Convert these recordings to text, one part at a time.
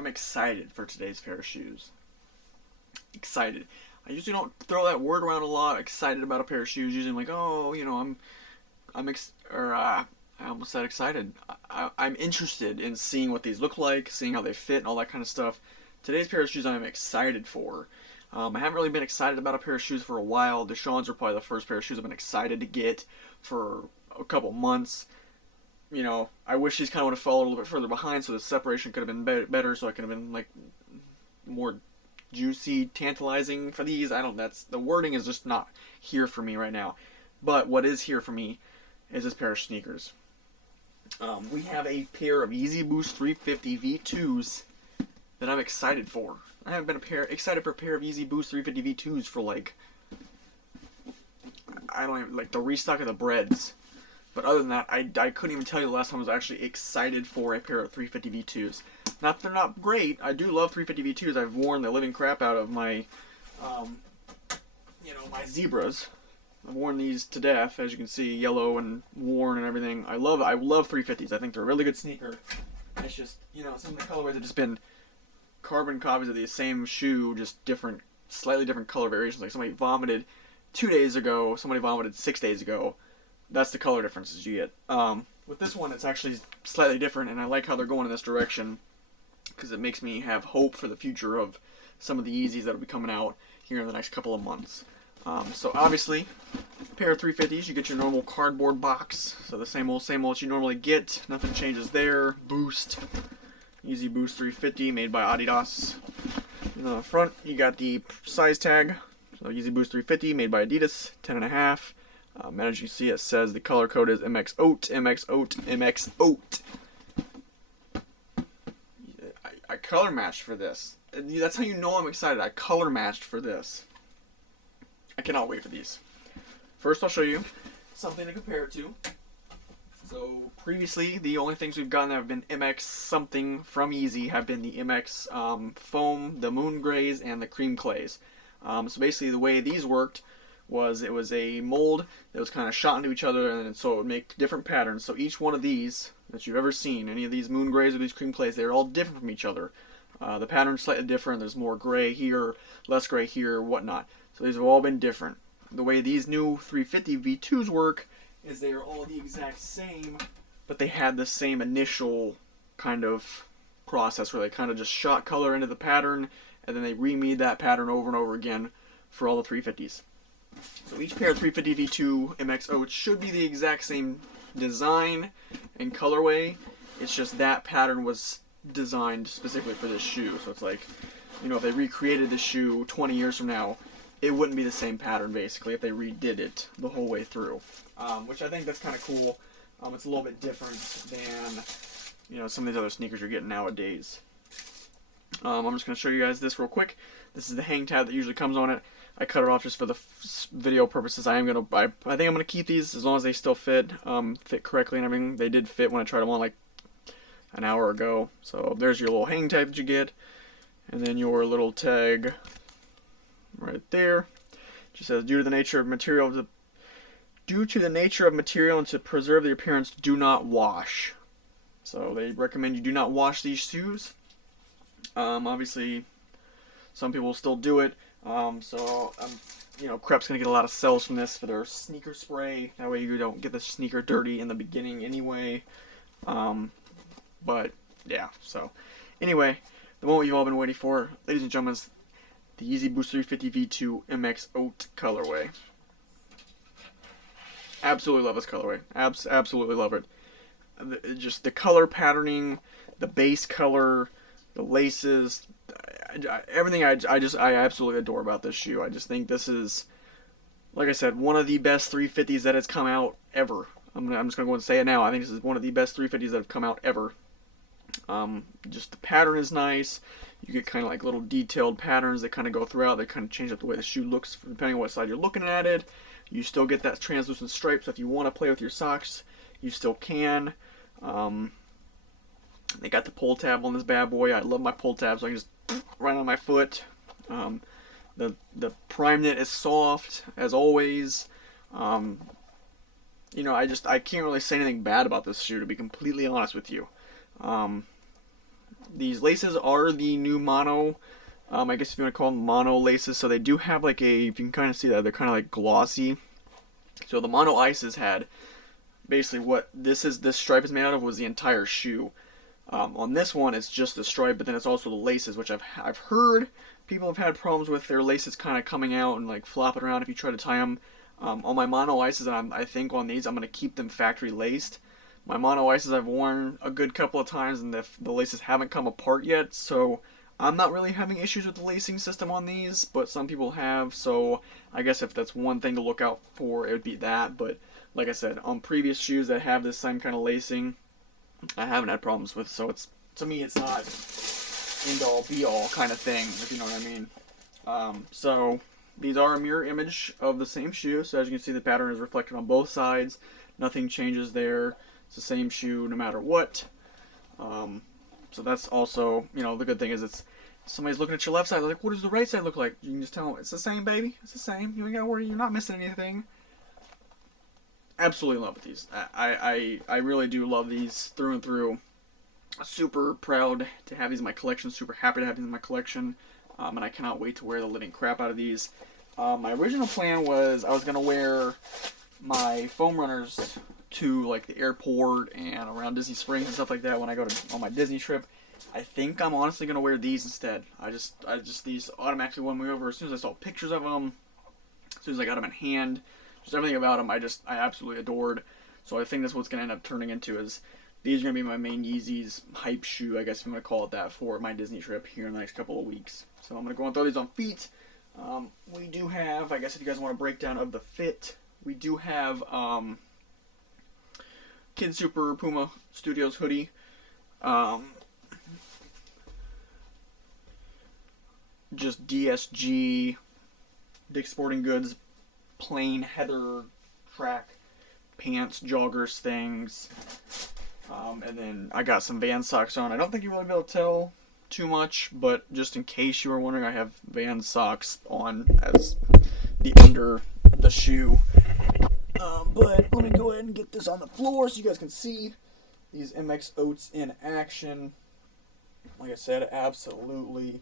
I'm excited for today's pair of shoes. Excited. I usually don't throw that word around a lot. Excited about a pair of shoes. Usually I'm like, oh, I almost said excited. I'm interested in seeing what these look like, seeing how they fit, and all that kind of stuff. Today's pair of shoes I'm excited for. I haven't really been excited about a pair of shoes for a while. Deshaun's were probably the first pair of shoes I've been excited to get for a couple months. I wish these kind of would have followed a little bit further behind, so the separation could have been better, so I could have been like more juicy, tantalizing for these. I don't. That's the wording is just not here for me right now. But what is here for me is this pair of sneakers. We have a pair of Yeezy Boost 350 V2s that I'm excited for. I haven't been excited for a pair of Yeezy Boost 350 V2s for like I don't even like the restock of the breads. But other than that, I couldn't even tell you the last time I was actually excited for a pair of 350 V2s. Not that they're not great. I do love 350 V2s. I've worn the living crap out of my, my zebras. I've worn these to death, as you can see, yellow and worn and everything. I love 350s. I think they're a really good sneaker. It's just, some of the colorways have just been carbon copies of the same shoe, just different, slightly different color variations. Like somebody vomited 2 days ago, somebody vomited 6 days ago. That's the color differences you get. With this one, it's actually slightly different, and I like how they're going in this direction because it makes me have hope for the future of some of the Yeezys that will be coming out here in the next couple of months. So obviously, a pair of 350s, you get your normal cardboard box. So the same old you normally get. Nothing changes there. Boost. Yeezy Boost 350 made by Adidas. And on the front, you got the size tag. So Yeezy Boost 350 made by Adidas, 10.5. As you see, it says the color code is MXOAT, MXOAT, MXOAT. I color matched for this. That's how you know I'm excited. I color matched for this. I cannot wait for these. First, I'll show you something to compare it to. So previously, the only things we've gotten that have been MX something from Yeezy have been the MX foam, the moon grays, and the cream clays. So basically, the way these worked was it was a mold that was kind of shot into each other, and so it would make different patterns. So each one of these that you've ever seen, any of these moon grays or these cream clays, they're all different from each other. The pattern's slightly different. There's more gray here, less gray here, whatnot. So these have all been different. The way these new 350 V2s work is they are all the exact same, but they had the same initial kind of process where they kind of just shot color into the pattern, and then they remade that pattern over and over again for all the 350s. So each pair of 350 V2 MXO should be the exact same design and colorway. It's just that pattern was designed specifically for this shoe. So it's like, if they recreated this shoe 20 years from now, it wouldn't be the same pattern basically if they redid it the whole way through. Which I think that's kind of cool. It's a little bit different than some of these other sneakers you're getting nowadays. I'm just going to show you guys this real quick. This is the hang tab that usually comes on it. I cut it off just for the video purposes. I think I'm gonna keep these as long as they still fit correctly and everything. They did fit when I tried them on like an hour ago. So there's your little hang tag that you get, and then your little tag right there. It just says due to the nature of material and to preserve the appearance, do not wash. So they recommend you do not wash these shoes. Obviously, some people will still do it. Crep's gonna get a lot of sales from this for their sneaker spray. That way you don't get the sneaker dirty in the beginning anyway. But yeah, so anyway, the one you've all been waiting for, ladies and gentlemen, is the Yeezy Boost 350 V2 MX Oat colorway. Absolutely love this colorway. Absolutely love it. Just the color patterning, the base color, the laces, everything I absolutely adore about this shoe. I just think this is, like I said, one of the best 350s that has come out ever. I'm just gonna go and say it now. I think this is one of the best 350s that have come out ever. Just the pattern is nice. You get kind of like little detailed patterns that kind of go throughout. They kind of change up the way the shoe looks depending on what side you're looking at it. You still get that translucent stripe, so if you want to play with your socks, you still can. They got the pull tab on this bad boy. I love my pull tab, so I can just right on my foot. The prime knit is soft as always. I can't really say anything bad about this shoe, to be completely honest with you. These laces are the new mono. I guess if you want to call them mono laces. So they do have like a, if you can kind of see that, they're kind of like glossy. So the mono ices had basically what this stripe is made out of was the entire shoe. On this one, it's just the stripe, but then it's also the laces, which I've heard people have had problems with their laces kind of coming out and like flopping around if you try to tie them. On my mono ices, I think on these I'm gonna keep them factory laced. My mono ices I've worn a good couple of times, and the laces haven't come apart yet, so I'm not really having issues with the lacing system on these, but some people have. So I guess if that's one thing to look out for, it would be that. But like I said, on previous shoes that have this same kind of lacing, I haven't had problems with. So it's, to me, it's not end all be all kind of thing, if you know what I mean. So these are a mirror image of the same shoe. So as you can see, the pattern is reflected on both sides. Nothing changes there. It's the same shoe no matter what. So that's also, you know, the good thing is it's, somebody's looking at your left side, they're like, what does the right side look like? You can just tell them, it's the same, baby. It's the same. You ain't got to worry. You're not missing anything. Absolutely in love with these. I really do love these through and through. Super proud to have these in my collection. Super happy to have these in my collection. And I cannot wait to wear the living crap out of these. My original plan was I was going to wear my foam runners to like the airport and around Disney Springs and stuff like that when I go on my Disney trip. I think I'm honestly gonna wear these instead. I just these automatically won me over as soon as I saw pictures of them, as soon as I got them in hand, just everything about them I absolutely adored. So I think that's what's gonna end up turning into is these are gonna be my main Yeezys hype shoe, I guess if you want to call it that, for my Disney trip here in the next couple of weeks. So I'm gonna go and throw these on feet. We do have, I guess if you guys want a breakdown of the fit, we do have Kid Super Puma Studios hoodie. Just DSG, Dick's Sporting Goods, plain heather track pants, joggers, things. And then I got some Vans socks on. I don't think you'll really be able to tell too much, but just in case you were wondering, I have Vans socks on as the under the shoe. But let me go ahead and get this on the floor so you guys can see these MX Oats in action. Like I said, absolutely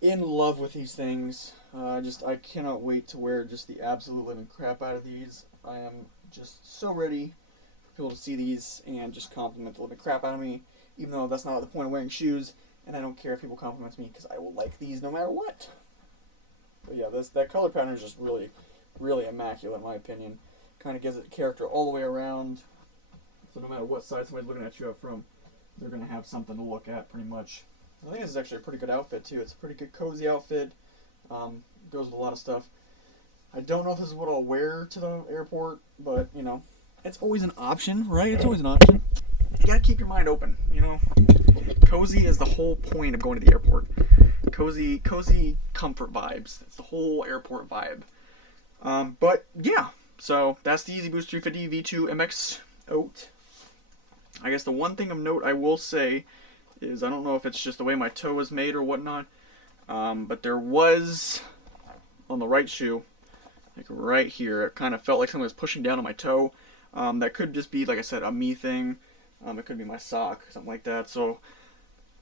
in love with these things. I cannot wait to wear just the absolute living crap out of these. I am just so ready for people to see these and just compliment the living crap out of me, even though that's not the point of wearing shoes, and I don't care if people compliment me because I will like these no matter what. But yeah, that color pattern is just really, really immaculate in my opinion. Kind of gives it character all the way around. So no matter what side somebody's looking at you up from, they're going to have something to look at pretty much. I think this is actually a pretty good outfit too. It's a pretty good cozy outfit. Goes with a lot of stuff. I don't know if this is what I'll wear to the airport, but you know, it's always an option, right? It's always an option. You gotta keep your mind open, you know. Cozy is the whole point of going to the airport. Cozy comfort vibes. It's the whole airport vibe. But yeah, so that's the Yeezy Boost 350 V2 MX Oat. I guess the one thing of note I will say is I don't know if it's just the way my toe is made or whatnot, but there was on the right shoe, like right here, it kind of felt like something was pushing down on my toe. That could just be, like I said, a me thing. It could be my sock, something like that. So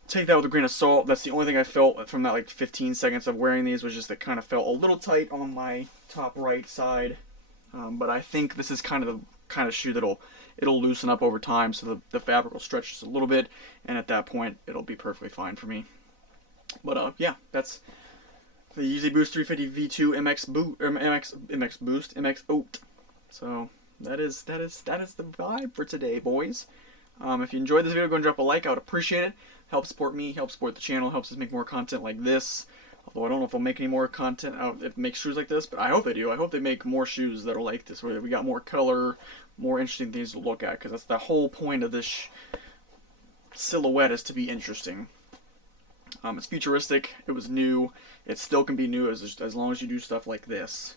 take that with a grain of salt. That's the only thing I felt from that like 15 seconds of wearing these was just it kind of felt a little tight on my top right side. But I think this is kind of the kind of shoe it'll loosen up over time, so the fabric will stretch just a little bit, and at that point it'll be perfectly fine for me. But yeah, that's the Yeezy Boost 350 V2 MX Boost MX Oat. So that is the vibe for today, boys. If you enjoyed this video, go and drop a like. I would appreciate it. Help support me, help support the channel, helps us make more content like this. Although I don't know if I'll make any more content out that makes shoes like this, but I hope they do. I hope they make more shoes that are like this, where we got more color, more interesting things to look at, because that's the whole point of this silhouette, is to be interesting. It's futuristic. It was new. It still can be new as long as you do stuff like this.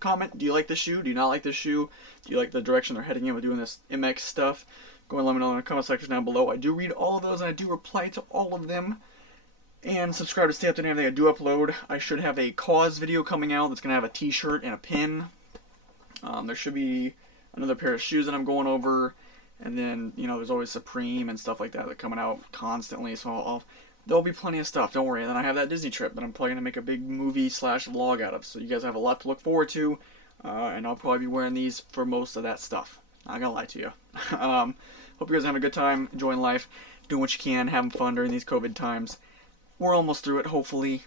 Comment, do you like this shoe? Do you not like this shoe? Do you like the direction they're heading in with doing this MX stuff? Go and let me know in the comment section down below. I do read all of those, and I do reply to all of them. And subscribe to stay up to date on everything I do upload. I should have a cause video coming out that's going to have a t-shirt and a pin. There should be another pair of shoes that I'm going over. And then, there's always Supreme and stuff like that coming out constantly. So there'll be plenty of stuff. Don't worry. And then I have that Disney trip that I'm probably gonna make a big movie slash vlog out of. So you guys have a lot to look forward to. And I'll probably be wearing these for most of that stuff. Not gonna lie to you. Hope you guys are having a good time, enjoying life, doing what you can, having fun during these COVID times. We're almost through it. Hopefully,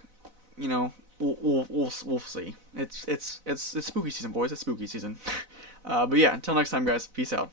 you know, we'll see. It's spooky season, boys. It's spooky season. But yeah, until next time, guys. Peace out.